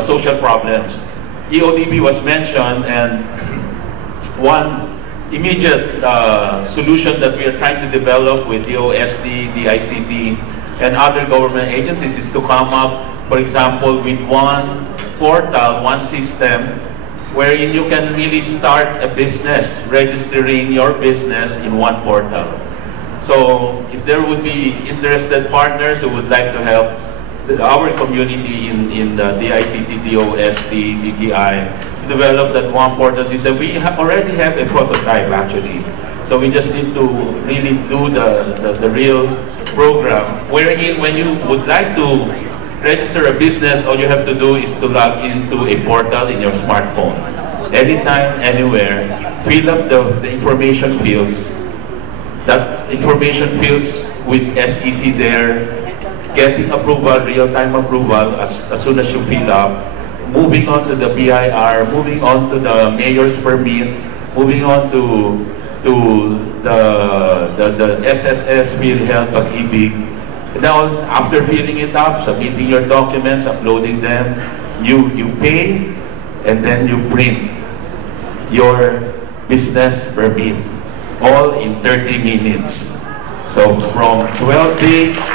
social problems. EODB was mentioned, and one immediate solution that we are trying to develop with DOST, DICT, and other government agencies is to come up, for example, with one portal, one system, wherein you can really start a business, registering your business in one portal. So if there would be interested partners who would like to help our community in the DICT, DOST, DTI, to develop that one portal system, we already have a prototype actually. So we just need to really do the real program, wherein when you would like to register a business, all you have to do is to log into a portal in your smartphone. Anytime, anywhere, fill up the information fields. That information fields with SEC there, getting approval, real-time approval as soon as you fill up, moving on to the BIR, moving on to the mayor's permit, moving on to the SSS, PhilHealth, Pag-ibig. Now, after filling it up, submitting your documents, uploading them, you pay, and then you print your business permit, all in 30 minutes. So from 12 days,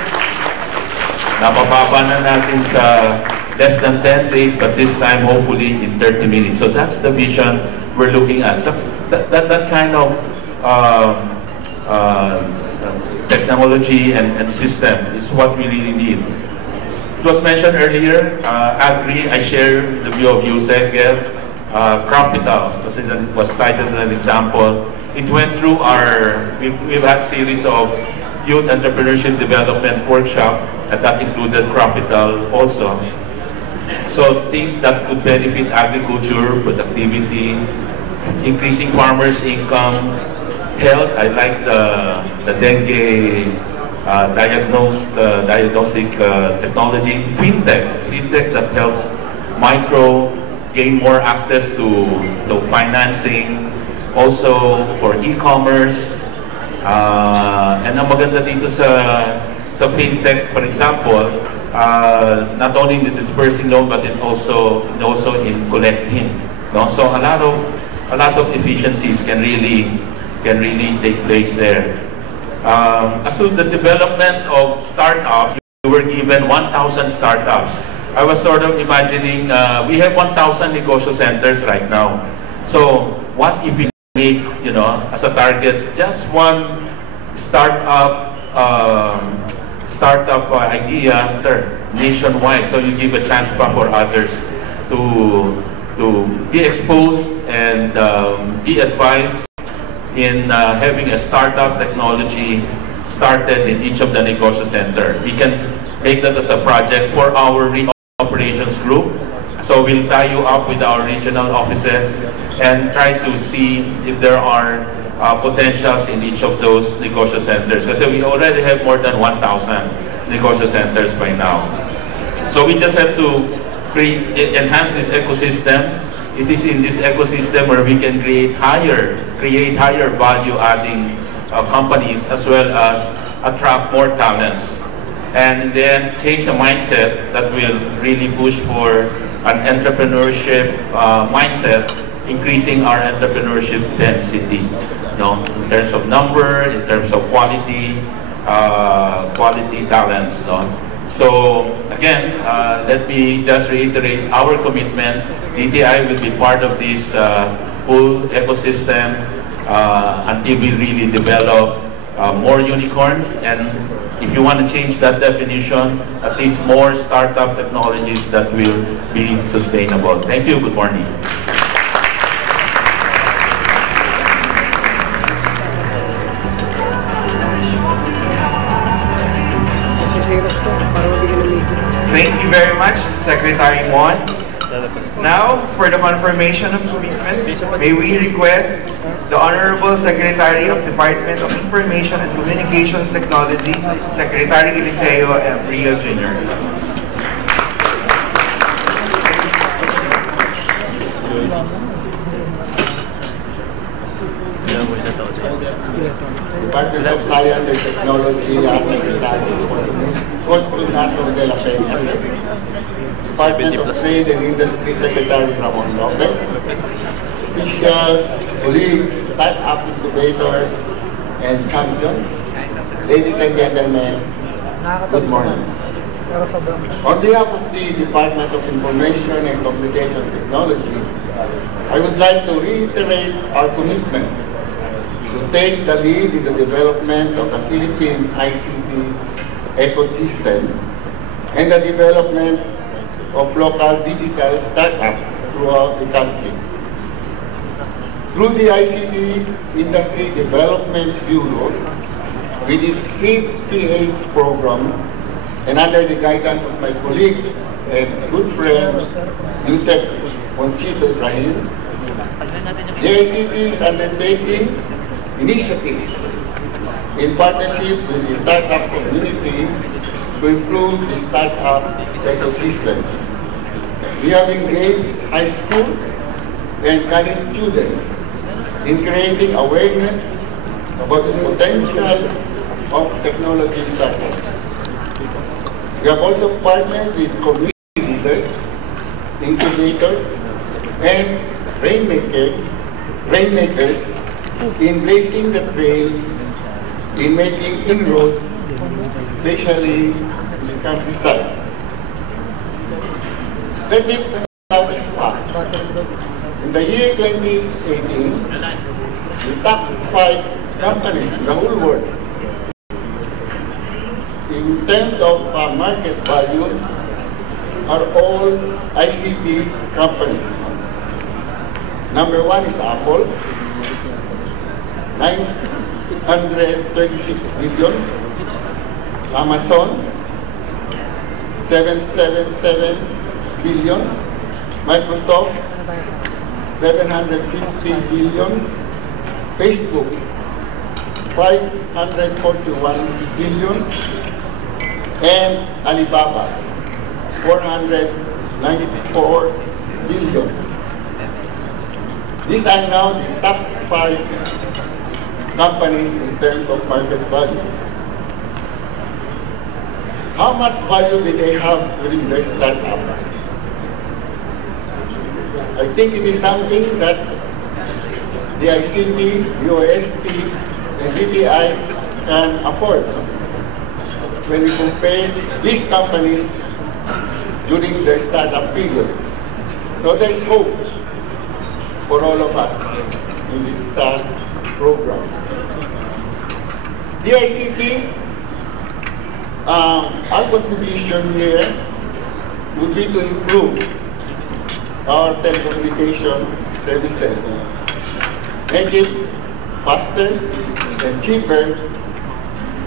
napababa na natin sa less than 10 days, but this time hopefully in 30 minutes. So that's the vision we're looking at. So that kind of technology and system is what we really need. It was mentioned earlier, Agri, I share the view of USEC, Capital was cited as an example. It went through we've had series of youth entrepreneurship development workshop, and that included Capital also. So things that could benefit agriculture, productivity, increasing farmers' income, health. I like the dengue diagnostic technology, fintech that helps micro gain more access to financing, also for e-commerce. And ang maganda dito sa fintech, for example, not only in the dispersing loan, but also in collecting. No? So a lot of efficiencies can really take place there. As to the development of startups, we were given 1,000 startups. I was sort of imagining, we have 1,000 negosyo centers right now. So what if we make, as a target, just one startup idea nationwide, so you give a chance for others to be exposed and be advised in having a startup technology started in each of the negosyo center. We can make that as a project for our operations group. So we'll tie you up with our regional offices and try to see if there are potentials in each of those negosyo centers. Because we already have more than 1,000 negosyo centers by now. So we just have to enhance this ecosystem. It is in this ecosystem where we can create higher value-adding companies, as well as attract more talents, and then change the mindset that will really push for an entrepreneurship mindset, increasing our entrepreneurship density, in terms of number, in terms of quality talents. So again, let me just reiterate our commitment. DTI will be part of this whole ecosystem until we really develop more unicorns, and if you want to change that definition, at least more startup technologies that will be sustainable. Thank you. Good morning. Thank you very much, Secretary Mon. Now, for the confirmation of commitment, may we request the Honorable Secretary of Department of Information and Communications Technology, Secretary Eliseo M. Rio Jr. Department of Science and Technology, Secretary Fortunato de la Peña. Department of Trade and Industry Secretary Ramon Lopez, officials, colleagues, startup incubators, and champions, ladies and gentlemen, good morning. On behalf of the Department of Information and Communication Technology, I would like to reiterate our commitment to take the lead in the development of the Philippine ICT ecosystem and the development of local digital startups throughout the country. Through the ICT Industry Development Bureau, with its CPH program, and under the guidance of my colleague and good friend, Yusef Conchito Ibrahim, the ICT is undertaking initiatives in partnership with the startup community to improve the startup ecosystem. We have engaged high school and college students in creating awareness about the potential of technology startups. We have also partnered with community leaders, incubators, and rainmakers in blazing the trail in making inroads, especially in the countryside. Let me point out this fact. In the year 2018, the top 5 companies in the whole world, in terms of market value, are all ICT companies. Number 1 is Apple, 926 billion. Amazon, 777 billion. Microsoft, 750 billion. Facebook, 541 billion. And Alibaba, 494 billion. These are now the top 5 companies in terms of market value. How much value did they have during their startup? I think it is something that the ICT, the OST, and DTI can afford when we compare these companies during their startup period. So there's hope for all of us in this program. The ICT, our contribution here would be to improve our telecommunication services, make it faster and cheaper,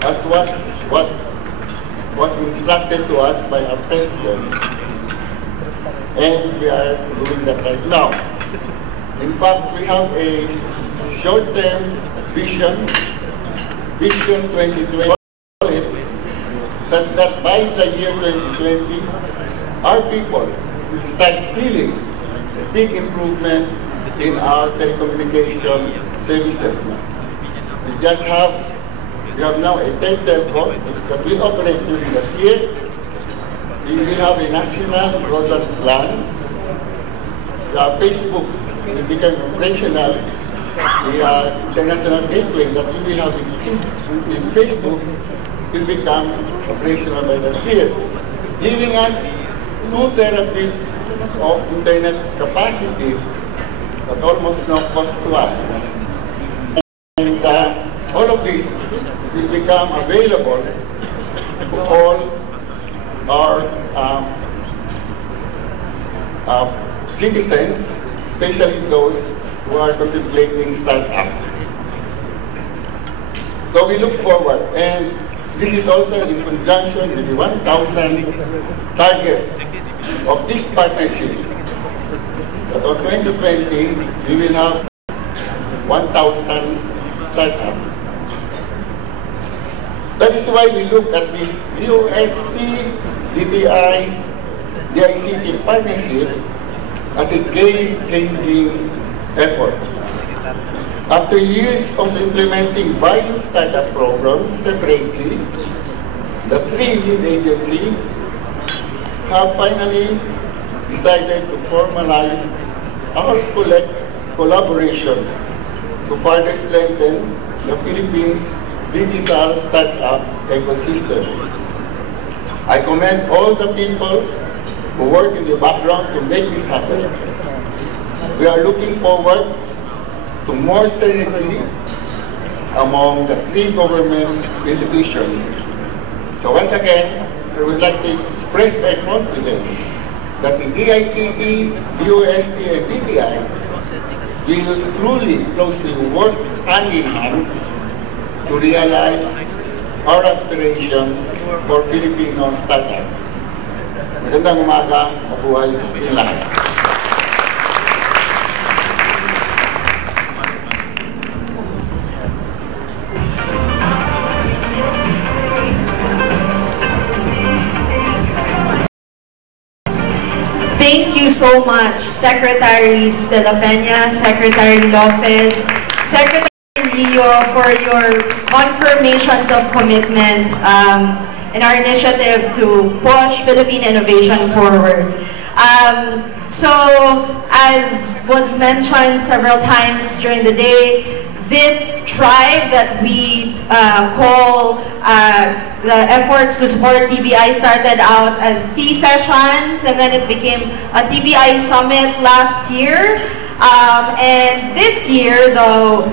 as was what was instructed to us by our president, and we are doing that right now. In fact, we have a short-term vision 2020, such that by the year 2020, our people will start feeling a big improvement in our telecommunication services. We have now a third telco that will operate during that year. We will have a national broadband plan. Facebook will become operational. The international gateway that we will have in Facebook will become operational by that year, giving us 2 terabits of internet capacity at almost no cost to us. And all of this will become available to all our citizens, especially those who are contemplating startup. So we look forward, and this is also in conjunction with the 1,000 target of this partnership, that on 2020 we will have 1,000 startups. That is why we look at this UST, DTI, DICT partnership as a game-changing effort. After years of implementing various startup programs separately, the 3 lead agencies have finally decided to formalize our collaboration to further strengthen the Philippines' digital startup ecosystem. I commend all the people who work in the background to make this happen. We are looking forward to more synergy among the three government institutions. So once again, I would like to express my confidence that the DICT, DOST, and DTI will truly closely work hand in hand to realize our aspiration for Filipino startups. Magandang umaga, mabuhay sa ating lahat. Thank you so much, Secretaries De La Peña, Secretary Lopez, Secretary Leo, for your confirmations of commitment in our initiative to push Philippine innovation forward. So, as was mentioned several times during the day, this tribe that we call the efforts to support TBI started out as T-sessions, and then it became a TBI summit last year. And this year, the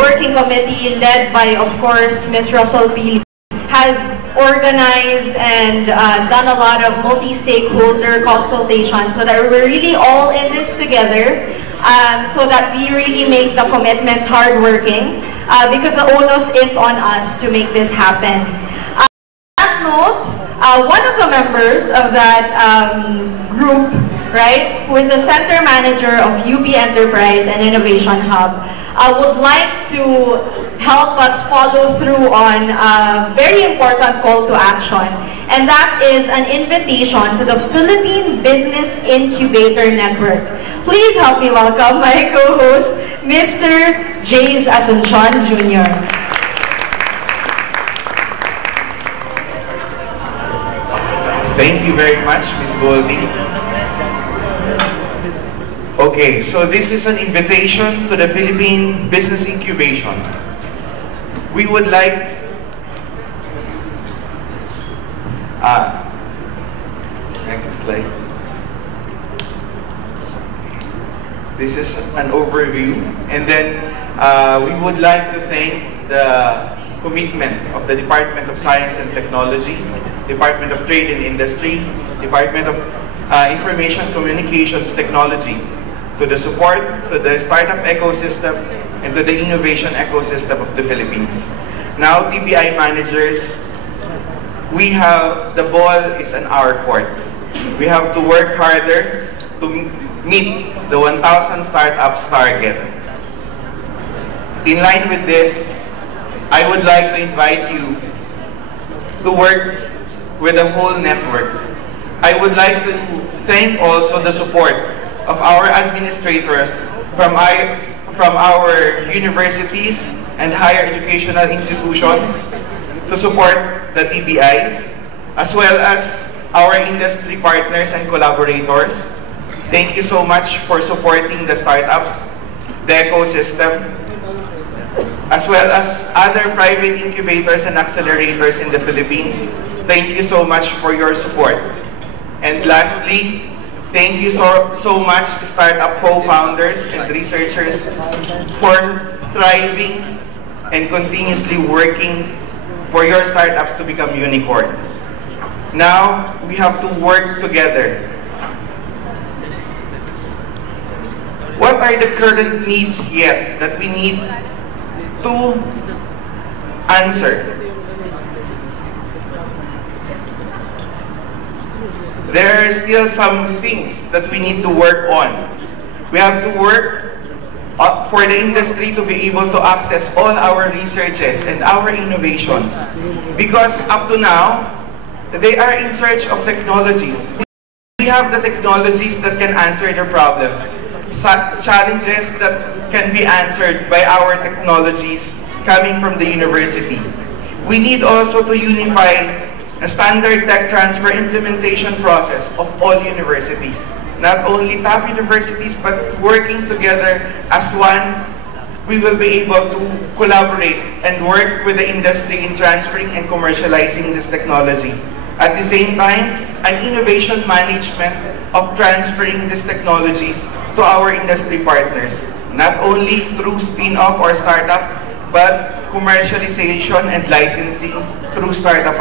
working committee led by, of course, Ms. Russell Pili has organized and done a lot of multi-stakeholder consultation so that we're really all in this together, so that we really make the commitments hardworking, because the onus is on us to make this happen. On that note, one of the members of that group, right, who is the Center Manager of UP Enterprise and Innovation Hub, would like to help us follow through on a very important call to action. And that is an invitation to the Philippine Business Incubator Network. Please help me welcome my co-host, Mr. Jays Asuncion Jr. Thank you very much, Ms. Goldie. Okay, so this is an invitation to the Philippine Business Incubation. We would like next slide. This is an overview, and then we would like to thank the commitment of the Department of Science and Technology, Department of Trade and Industry, Department of Information Communications Technology, to the support to the startup ecosystem and to the innovation ecosystem of the Philippines. Now, TBI managers, we have, the ball is in our court. We have to work harder to meet the 1,000 startups target. In line with this, I would like to invite you to work with the whole network. I would like to thank also the support of our administrators from our universities and higher educational institutions to support the TBIs, as well as our industry partners and collaborators. Thank you so much for supporting the startups, the ecosystem, as well as other private incubators and accelerators in the Philippines. Thank you so much for your support. And lastly, thank you so much, startup co-founders and researchers, for thriving and continuously working for your startups to become unicorns. Now, we have to work together. What are the current needs yet that we need to answer? There are still some things that we need to work on. We have to work for the industry to be able to access all our researches and our innovations. Because up to now, they are in search of technologies. We have the technologies that can answer their problems. Challenges that can be answered by our technologies coming from the university. We need also to unify a standard tech transfer implementation process of all universities. not only top universities, but working together as one, we will be able to collaborate and work with the industry in transferring and commercializing this technology. At the same time, an innovation management of transferring these technologies to our industry partners, not only through spin-off or startup, but commercialization and licensing through startup